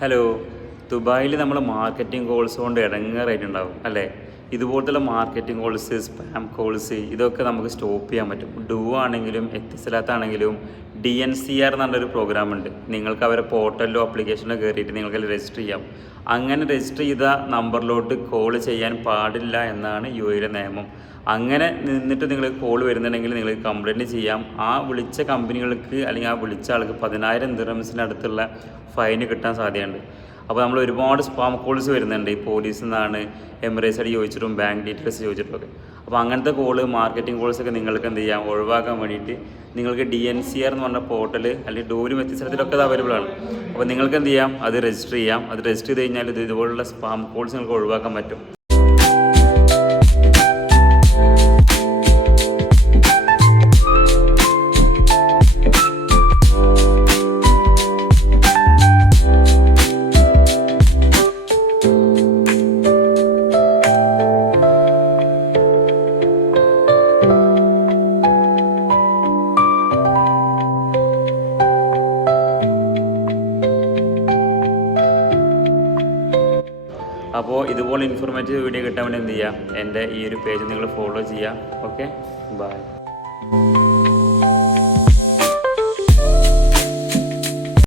Hello. ദുബായിൽ നമ്മൾ marketing calls കൊണ്ട് ഇടങ്ങേറായിട്ടുണ്ടാവും അല്ലേ? ഇതുപോലത്തുള്ള മാർക്കറ്റിംഗ് കോൾസ്, സ്പാം കോൾസ് ഇതൊക്കെ നമുക്ക് സ്റ്റോപ്പ് ചെയ്യാൻ പറ്റും. ആണെങ്കിലും എത്തിസലാത്താണെങ്കിലും DNCR എന്ന് പറഞ്ഞൊരു പ്രോഗ്രാം ഉണ്ട്. നിങ്ങൾക്ക് അവരെ പോർട്ടലിലോ ആപ്ലിക്കേഷനിലോ കയറിയിട്ട് നിങ്ങൾക്ക് രജിസ്റ്റർ ചെയ്യാം. അങ്ങനെ രജിസ്റ്റർ ചെയ്ത നമ്പറിലോട്ട് കോൾ ചെയ്യാൻ പാടില്ല എന്നാണ് UAE നിയമം. അങ്ങനെ നിന്നിട്ട് നിങ്ങൾ കോൾ വരുന്നുണ്ടെങ്കിൽ നിങ്ങൾ കംപ്ലയിൻറ്റ് ചെയ്യാം. ആ വിളിച്ച കമ്പനികൾക്ക് അല്ലെങ്കിൽ ആ വിളിച്ച ആൾക്ക് 10,000 ദിർഹംസിനടുത്തുള്ള ഫൈന് കിട്ടാൻ സാധ്യതയുണ്ട്. അപ്പോൾ നമ്മൾ ഒരുപാട് സ്പാം കോൾസ് വരുന്നുണ്ട്. ഈ പോലീസിൽ നിന്നാണ് എമിറേറ്റ്സ് ഐഡി ചോദിച്ചിട്ടും ബാങ്ക് ഡീറ്റെയിൽസ് ചോദിച്ചിട്ടൊക്കെ. അപ്പോൾ അങ്ങനത്തെ കോള്, മാർക്കറ്റിംഗ് കോൾസൊക്കെ നിങ്ങൾക്ക് എന്ത് ചെയ്യാം, ഒഴിവാക്കാൻ വേണ്ടിയിട്ട് നിങ്ങൾക്ക് DNCR എന്ന് പറഞ്ഞ പോർട്ടൽ അല്ലെങ്കിൽ ഡോലും എത്തിസ്ഥലത്തിലൊക്കെ അത് അവൈലബിൾ ആണ്. അപ്പോൾ നിങ്ങൾക്ക് എന്ത് ചെയ്യാം, അത് രജിസ്റ്റർ ചെയ്യാം. അത് രജിസ്റ്റർ ചെയ്ത് കഴിഞ്ഞാൽ ഇതുപോലുള്ള സ്പാം കോൾസ് നിങ്ങൾക്ക് ഒഴിവാക്കാൻ പറ്റും. അപ്പോൾ ഇതുപോലെ ഇൻഫോർമേറ്റീവ് വീഡിയോ കിട്ടാൻ വേണ്ടി എന്ത് ചെയ്യുക, എൻ്റെ ഈ ഒരു പേജ് നിങ്ങൾ ഫോളോ ചെയ്യുക. Okay, by.